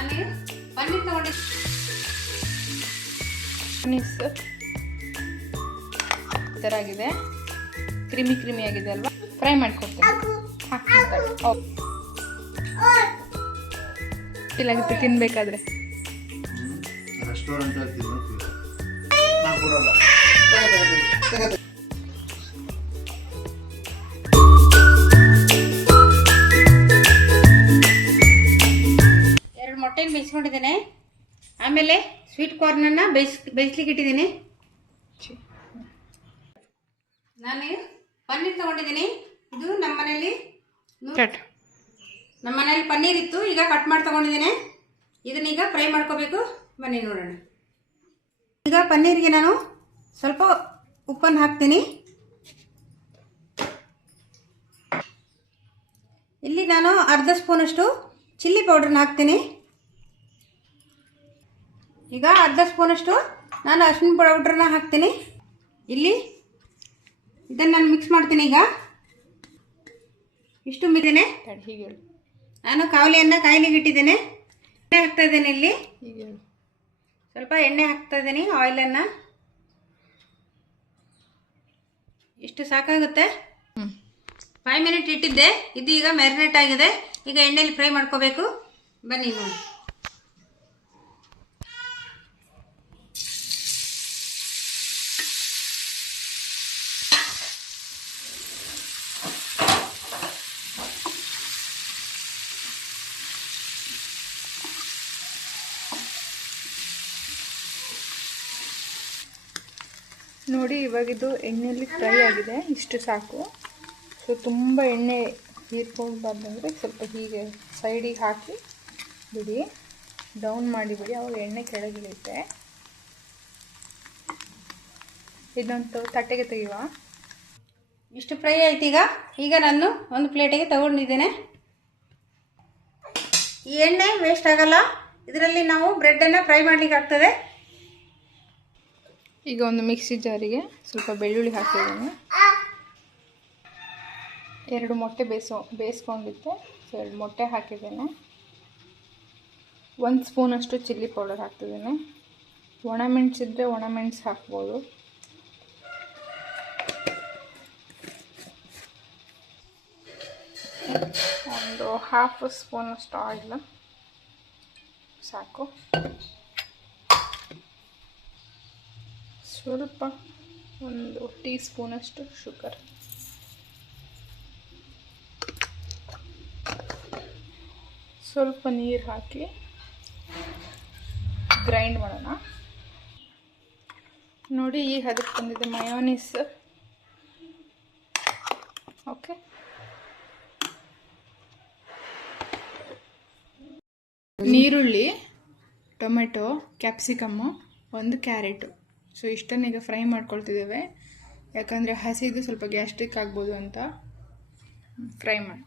ನಾನು ಪನ್ನೀರ್ ತಗೊಂಡಿದ್ದೆ. ಈ ಥರ ಆಗಿದೆ, ಕ್ರಿಮಿ ಆಗಿದೆ ಅಲ್ವಾ. ಫ್ರೈ ಮಾಡ್ಕೊಡ್ತೀನಿ. ಇಲ್ಲಾಗಿತ್ತು ತಿನ್ಬೇಕಾದ್ರೆ. ರೆಸ್ಟೋರೆಂಟ್ ಮೊಟ್ಟೆನ ಬೇಯಿಸ್ಕೊಂಡಿದ್ದೇನೆ. ಆಮೇಲೆ ಸ್ವೀಟ್ ಕಾರ್ನನ್ನು ಬೇಯಿಸ್ಲಿಕ್ಕೆ ಇಟ್ಟಿದ್ದೀನಿ. ನಾನು ಪನ್ನೀರ್ ತಗೊಂಡಿದ್ದೀನಿ. ಇದು ನಮ್ಮ ಮನೇಲಿ ಪನ್ನೀರ್ ಇತ್ತು, ಈಗ ಕಟ್ ಮಾಡಿ ತಗೊಂಡಿದ್ದೇನೆ. ಇದನ್ನೀಗ ಫ್ರೈ ಮಾಡ್ಕೋಬೇಕು. ಬನ್ನಿ ನೋಡೋಣ. ಈಗ ಪನ್ನೀರಿಗೆ ನಾನು ಸ್ವಲ್ಪ ಉಪ್ಪನ್ನು ಹಾಕ್ತೀನಿ. ಇಲ್ಲಿ ನಾನು ಅರ್ಧ ಸ್ಪೂನಷ್ಟು ಚಿಲ್ಲಿ ಪೌಡ್ರನ್ನ ಹಾಕ್ತೀನಿ. ಈಗ ಅರ್ಧ ಸ್ಪೂನಷ್ಟು ನಾನು ಅರಿಶಿನ ಪೌಡ್ರನ್ನ ಹಾಕ್ತೀನಿ. ಇಲ್ಲಿ ಇದನ್ನು ನಾನು ಮಿಕ್ಸ್ ಮಾಡ್ತೀನಿ. ಈಗ ಇಷ್ಟು ಮಿಕ್ಕಿದ್ದೇನೆ. ಹೀಗೆ ನಾನು ಕಾವಲಿಯನ್ನು ಕಾಯ್ಲಿಕ್ಕೆ ಇಟ್ಟಿದ್ದೇನೆ. ಎಣ್ಣೆ ಹಾಕ್ತಾ ಇದ್ದೇನೆ. ಇಲ್ಲಿ ಹೀಗೆ ಸ್ವಲ್ಪ ಎಣ್ಣೆ ಹಾಕ್ತಾ ಇದ್ದೀನಿ, ಆಯಿಲನ್ನು. ಇಷ್ಟು ಸಾಕಾಗುತ್ತೆ. 5 ಮಿನಿಟ್ ಇಟ್ಟಿದ್ದೆ. ಇದು ಈಗ ಮ್ಯಾರಿನೇಟ್ ಆಗಿದೆ. ಈಗ ಎಣ್ಣೆಯಲ್ಲಿ ಫ್ರೈ ಮಾಡ್ಕೋಬೇಕು. ಬನ್ನಿ ನೋಡಿ. ನೋಡಿ, ಇವಾಗಿದು ಎಣ್ಣೆಯಲ್ಲಿ ಫ್ರೈ ಆಗಿದೆ. ಇಷ್ಟು ಸಾಕು. ಸೊ ತುಂಬ ಎಣ್ಣೆ ಹೀರ್ಕೊಳ್ಬಾರ್ದಂದರೆ ಸ್ವಲ್ಪ ಹೀಗೆ ಸೈಡಿಗೆ ಹಾಕಿ ಬಿಡಿ, ಡೌನ್ ಮಾಡಿಬಿಡಿ, ಅವಾಗ ಎಣ್ಣೆ ಕೆಳಗಿಳಿಯುತ್ತೆ. ಇದೊಂದು ತಟ್ಟೆಗೆ ತೆಗೆಯುವ. ಇಷ್ಟು ಫ್ರೈ ಆಯ್ತು. ಈಗ ನಾನು ಒಂದು ಪ್ಲೇಟಿಗೆ ತಗೊಂಡಿದ್ದೇನೆ. ಈ ಎಣ್ಣೆ ವೇಸ್ಟ್ ಆಗಲ್ಲ. ಇದರಲ್ಲಿ ನಾವು ಬ್ರೆಡ್ಡನ್ನು ಫ್ರೈ ಮಾಡಲಿಕ್ಕೆ ಆಗ್ತದೆ. ಈಗ ಒಂದು ಮಿಕ್ಸಿ ಜಾರಿಗೆ ಸ್ವಲ್ಪ ಬೆಳ್ಳುಳ್ಳಿ ಹಾಕಿದ್ದೀನಿ. 2 ಮೊಟ್ಟೆ ಬೇಯಿಸ್ಕೊಂಡಿದ್ದೆ. ಸೊ 2 ಮೊಟ್ಟೆ ಹಾಕಿದ್ದೇನೆ. 1 ಸ್ಪೂನಷ್ಟು ಚಿಲ್ಲಿ ಪೌಡರ್ ಹಾಕ್ತಿದ್ದೇನೆ. ಒಣಮೆಣಸಿದ್ರೆ ಒಣಮೆಣಸು ಹಾಕ್ಬೋದು. ಒಂದು 1/2 ಸ್ಪೂನಷ್ಟು ಆಯಿಲ್ ಸಾಕು. ಸ್ವಲ್ಪ 1 ಟೀ ಸ್ಪೂನಷ್ಟು ಶುಗರ್, ಸ್ವಲ್ಪ ನೀರು ಹಾಕಿ ಗ್ರೈಂಡ್ ಮಾಡೋಣ. ನೋಡಿ, ಈಗ ಅದಕ್ಕೆ ಬಂದಿದೆ ಮಯೋನೀಸ್. ಓಕೆ, ನೀರುಳ್ಳಿ, ಟೊಮೆಟೊ, ಕ್ಯಾಪ್ಸಿಕಮ್ಮು, 1 ಕ್ಯಾರೆಟು. ಸೊ ಇಷ್ಟನ್ನು ಈಗ ಫ್ರೈ ಮಾಡ್ಕೊಳ್ತಿದ್ದೇವೆ. ಯಾಕಂದರೆ ಹಸಿದು ಸ್ವಲ್ಪ ಗ್ಯಾಸ್ಟ್ರಿಕ್ ಆಗ್ಬೋದು ಅಂತ ಫ್ರೈ ಮಾಡಿ.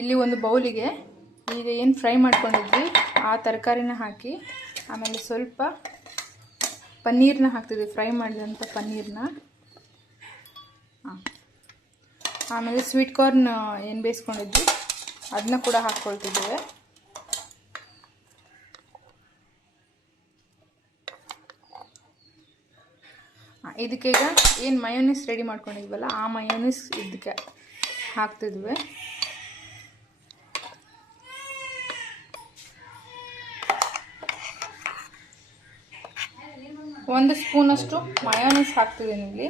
ಇಲ್ಲಿ ಒಂದು ಬೌಲಿಗೆ ಈಗ ಏನು ಫ್ರೈ ಮಾಡ್ಕೊಂಡಿದ್ವಿ ಆ ತರಕಾರಿನ ಹಾಕಿ, ಆಮೇಲೆ ಸ್ವಲ್ಪ ಪನ್ನೀರನ್ನ ಹಾಕ್ತಿದ್ವಿ, ಫ್ರೈ ಮಾಡಿದಂಥ ಪನ್ನೀರನ್ನ. ಆಮೇಲೆ ಸ್ವೀಟ್ ಕಾರ್ನ್ ಏನು ಬೇಯಿಸ್ಕೊಂಡಿದ್ವಿ ಅದನ್ನ ಕೂಡ ಹಾಕ್ಕೊಳ್ತಿದ್ದೇವೆ. ಇದಕ್ಕೆ ಈಗ ಏನು ಮಯೋನೀಸ್ ರೆಡಿ ಮಾಡ್ಕೊಂಡಿದ್ವಲ್ಲ ಆ ಮಯೋನೀಸ್ ಇದಕ್ಕೆ ಹಾಕ್ತಿದ್ವಿ. ಒಂದು ಸ್ಪೂನಷ್ಟು ಮಯೋನೀಸ್ ಹಾಕ್ತಿದ್ದೀನಿ ಇಲ್ಲಿ.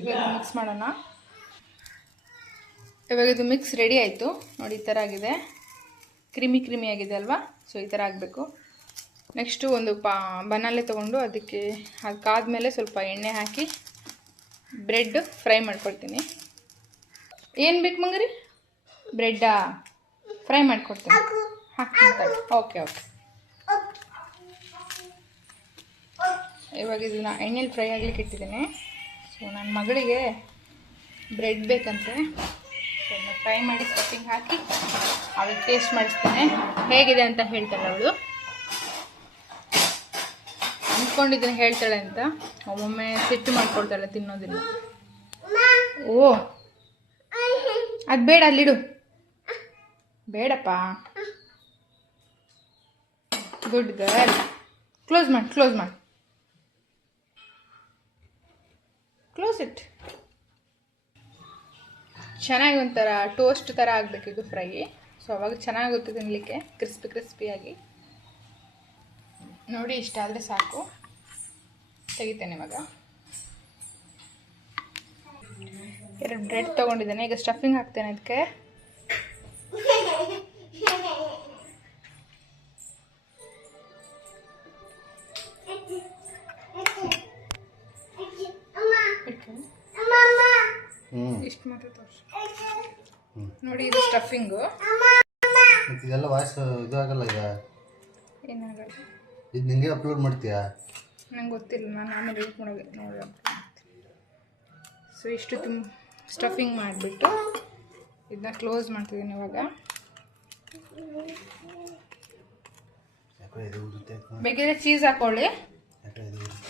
ಇವಾಗ ಮಿಕ್ಸ್ ಮಾಡೋಣ. ಇವಾಗ ಇದು ಮಿಕ್ಸ್ ರೆಡಿ ಆಯಿತು ನೋಡಿ, ಈ ಥರ ಆಗಿದೆ, ಕ್ರಿಮಿ ಆಗಿದೆ ಅಲ್ವಾ. ಸೊ ಈ ಥರ ಆಗಬೇಕು. ನೆಕ್ಸ್ಟು ಒಂದು ಬನಾಲೆ ತೊಗೊಂಡು ಅದಕ್ಕಾದ್ಮೇಲೆ ಸ್ವಲ್ಪ ಎಣ್ಣೆ ಹಾಕಿ ಬ್ರೆಡ್ ಫ್ರೈ ಮಾಡ್ಕೊಳ್ತೀನಿ. ಏನು ಬೇಕು ಮಂಗರಿ? ಬ್ರೆಡ್ಡಾ? ಫ್ರೈ ಮಾಡ್ಕೊಡ್ತೀನಿ. ಹಾಕ್ತೀನಿ. ಓಕೆ. ಇವಾಗ ಇದನ್ನ ಎಣ್ಣೆಲಿ ಫ್ರೈ ಆಗ್ಲಿಕ್ಕೆ ಇಟ್ಟಿದ್ದೀನಿ. ಸೊ ನನ್ನ ಮಗಳಿಗೆ ಬ್ರೆಡ್ ಬೇಕಂತೆ, ಸೊ ಅದನ್ನ ಫ್ರೈ ಮಾಡಿ ಸ್ಟಫಿಂಗ್ ಹಾಕಿ ಅವಳಿಗೆ ಟೇಸ್ಟ್ ಮಾಡಿಸ್ತೇನೆ. ಹೇಗಿದೆ ಅಂತ ಹೇಳ್ತಾಳೆ ಅವಳು. ಅಂದ್ಕೊಂಡಿದ್ದೀನಿ ಹೇಳ್ತಾಳೆ ಅಂತ, ಒಮ್ಮೊಮ್ಮೆ ಸಿಟ್ಟು ಮಾಡ್ಕೊಳ್ತಾಳೆ, ತಿನ್ನೋದಿಲ್ಲ. ಓ ಅದು ಬೇಡ, ಅಲ್ಲಿಡು. ಬೇಡಪ್ಪ. Good girl. ಕ್ಲೋಸ್ ಮಾಡಿ. Close it. ಚೆನ್ನಾಗಿ ಒಂಥರ ಟೋಸ್ಟ್ ಥರ ಆಗಬೇಕಿದು ಫ್ರೈ. ಸೊ ಅವಾಗ ಚೆನ್ನಾಗುತ್ತೆ ತಿನ್ನಲಿಕ್ಕೆ, ಕ್ರಿಸ್ಪಿಯಾಗಿ. ನೋಡಿ ಇಷ್ಟ ಆದರೆ ಸಾಕು. ತೆಗಿತೇನೆ ಇವಾಗ. 2 ಬ್ರೆಡ್ ತೊಗೊಂಡಿದ್ದೇನೆ. ಈಗ ಸ್ಟಫಿಂಗ್ ಹಾಕ್ತೇನೆ ಅದಕ್ಕೆ. ಇಷ್ಟು ಮಾತ್ರ ತೋರಿಸಿ. ನೋಡಿ ಇದು ಸ್ಟಫಿಂಗು. ಇದೆಲ್ಲ ವಾಯ್ಸ್ ಇದು ಆಗಲ್ಲ. ಈಗ ಏನಾಗಲ್ಲ. ಇದು ನಿಂಗೆ ಅಪ್ಲೋಡ್ ಮಾಡ್ತೀಯಾ? ನಂಗೆ ಗೊತ್ತಿಲ್ಲ, ನಾನು ಆಮೇಲೆ ಎಡಿಟ್ ಮಾಡೋದು ನೋಡಿ. ಸೊ ಇಷ್ಟು ಸ್ಟಫಿಂಗ್ ಮಾಡಿಬಿಟ್ಟು ಇದನ್ನ ಕ್ಲೋಸ್ ಮಾಡ್ತಿದ್ದೀನಿ ಇವಾಗ. ಬೇಕಿದ್ರೆ ಚೀಸ್ ಹಾಕೊಳ್ಳಿ.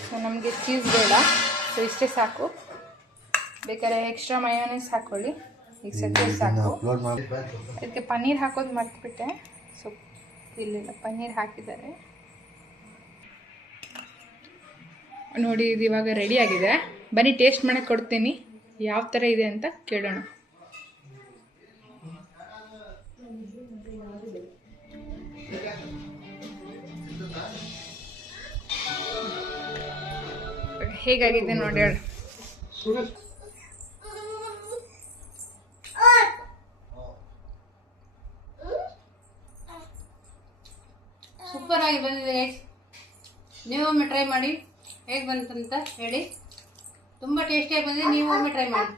ಸೊ ನಮಗೆ ಚೀಸ್ ಬೇಡ, ಸೊ ಇಷ್ಟೇ ಸಾಕು. ಬೇಕಾದ್ರೆ ಎಕ್ಸ್ಟ್ರಾ ಮಯೋನೈಸ್ ಹಾಕೊಳ್ಳಿ, ಈಗ ಸದ್ಯ ಸಾಕು. ಇದಕ್ಕೆ ಪನ್ನೀರ್ ಹಾಕೋದು ಮರ್ತ್ಬಿಟ್ಟೆ. ಸೊ ಇಲ್ಲ, ಪನ್ನೀರ್ ಹಾಕಿದ್ದಾರೆ. ನೋಡಿ ಇದು ಇವಾಗ ರೆಡಿ ಆಗಿದೆ. ಬನ್ನಿ ಟೇಸ್ಟ್ ಮಾಡಕ್ಕೆ ಕೊಡ್ತೀನಿ, ಯಾವ ಥರ ಇದೆ ಅಂತ ಕೇಳೋಣ. ಹೇಗಾಗಿದೆ ನೋಡಿ ಹೇಳು. ಸೂಪರ್ ಆಗಿ ಬಂದಿದೆ ಗೈಸ್. ನೀವೊಮ್ಮೆ ಟ್ರೈ ಮಾಡಿ, ಹೇಗೆ ಬಂತಂತ ಹೇಳಿ. ತುಂಬ ಟೇಸ್ಟಿಯಾಗಿ ಬಂದಿದೆ, ನೀವು ಒಮ್ಮೆ ಟ್ರೈ ಮಾಡಿ.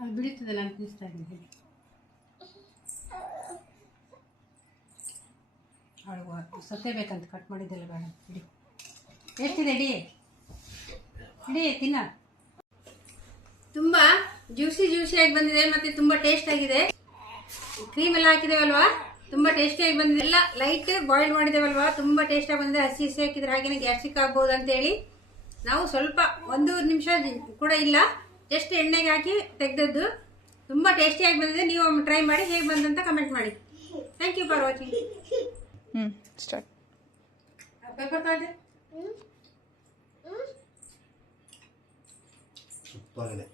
ಅದು ಬಿಡುತ್ತದಲ್ಲ ಅನಿಸ್ತಾ ಇದ್ದೀನಿ. ಅವಳು ಸತ್ತೆ ಬೇಕಂತ ಕಟ್ ಮಾಡಿದ್ದೆಲ್ಲ ಬೇಡ, ಇಡಿ. ಎಷ್ಟಿದೆ ಇಡಿ ತಿನ್ನ. ತುಂಬ ಜ್ಯೂಸಿಯಾಗಿ ಬಂದಿದೆ, ಮತ್ತೆ ತುಂಬ ಟೇಸ್ಟ್ ಆಗಿದೆ. ಕ್ರೀಮ್ ಎಲ್ಲ ಹಾಕಿದೇವಲ್ವಾ, ತುಂಬ ಟೇಸ್ಟಿಯಾಗಿ ಬಂದಿದೆ. ಎಲ್ಲ ಲೈಟ್ ಬಾಯ್ಲ್ ಮಾಡಿದೇವಲ್ವಾ, ತುಂಬ ಟೇಸ್ಟಾಗಿ ಬಂದಿದೆ. ಹಸಿ ಹಾಕಿದ್ರೆ ಹಾಗೇನೆ ಗ್ಯಾಸ್ಟ್ರಿಕ್ ಆಗ್ಬೋದು ಅಂತೇಳಿ ನಾವು ಸ್ವಲ್ಪ 1 ನಿಮಿಷ ಕೂಡ ಇಲ್ಲ, ಜಸ್ಟ್ ಎಣ್ಣೆಗೆ ಹಾಕಿ ತೆಗೆದದ್ದು. ತುಂಬ ಟೇಸ್ಟಿಯಾಗಿ ಬಂದಿದೆ. ನೀವು ಒಮ್ಮೆ ಟ್ರೈ ಮಾಡಿ, ಹೇಗೆ ಬಂದಂತ ಕಮೆಂಟ್ ಮಾಡಿ. Thank you for watching. Start. Paper ಕಾಯ್ದೆ ಸೂಪರ್.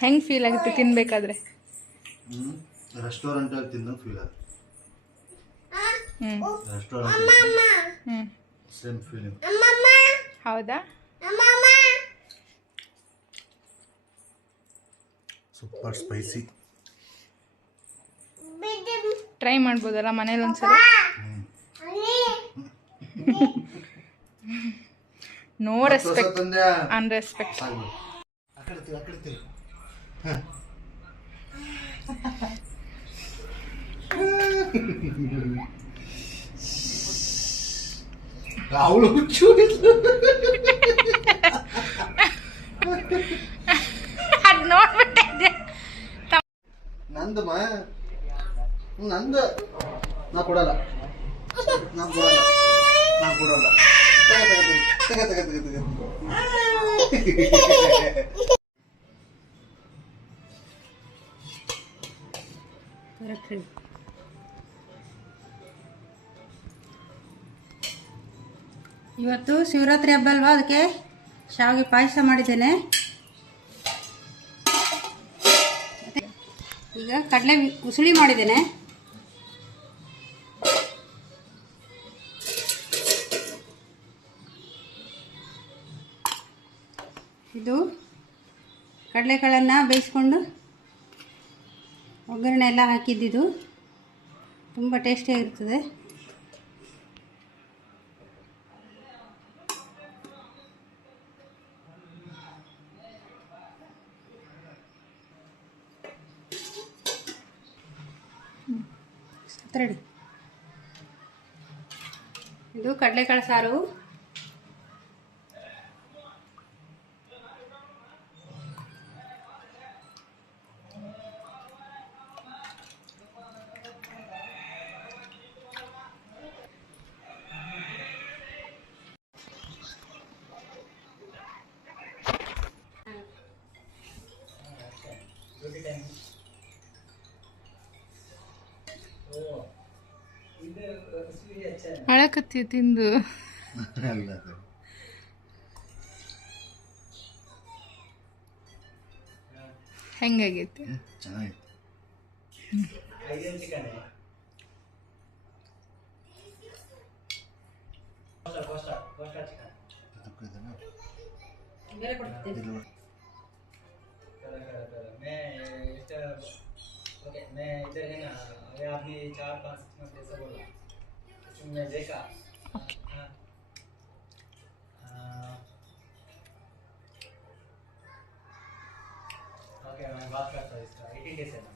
ಹೆಂಗೆ ಫೀಲ್ ಆಗುತ್ತೆ ತಿನ್ಬೇಕಾದ್ರೆ? ರೆಸ್ಟೋರೆಂಟ್ ಅಲ್ಲಿ ತಿನ್ನೋ ಫೀಲ್ ಆಗುತ್ತೆ. Restaurant same feeling. ಹೌದಾ? Super spicy. ಟ್ರೈ ಮಾಡ್ಬೋದಲ್ಲ ಮನೇಲಿ ಒಂದ್ಸಲ? No respect, unrespect. ಅವಳು ಅದು ನೋಡ್ಬಿಟ್ಟೆ. ನಂದಮ್ಮ ನಂದು ನಾ ಕೊಡಲ್ಲ. ಇವತ್ತು ಶಿವರಾತ್ರಿ ಹಬ್ಬ ಅಲ್ವಾ, ಅದಕ್ಕೆ ಶಾವಿಗೆ ಪಾಯಸ ಮಾಡಿದ್ದೇನೆ. ಈಗ ಕಡಲೆ ಉಸುಳಿ ಮಾಡಿದ್ದೇನೆ. ಇದು ಕಡಲೆಕಾಳನ್ನು ಬೇಯಿಸ್ಕೊಂಡು ಒಗ್ಗರಣೆ ಎಲ್ಲ ಹಾಕಿದ್ದಿದ್ದು ತುಂಬ ಟೇಸ್ಟಿಯಾಗಿರ್ತದೆ. ರೆಡಿ. ಇದು ಕಡಲೆಕಾಳು ಸಾರು. ಅಳಕತ್ತಿ ತಿಂದು ಅಲ್ಲ ಹೆಂಗಾಗೈತಿ? ಚೆನ್ನಾಗಿತ್ತು. ಬೇರೆ ಕೊಡ್ತೀನಿ. ओके मैं इधर है ना अभी आपने 4-5 में कैसे बोला मैं देखा ओके मैं बात करता हूँ इसका 18 डेज है ना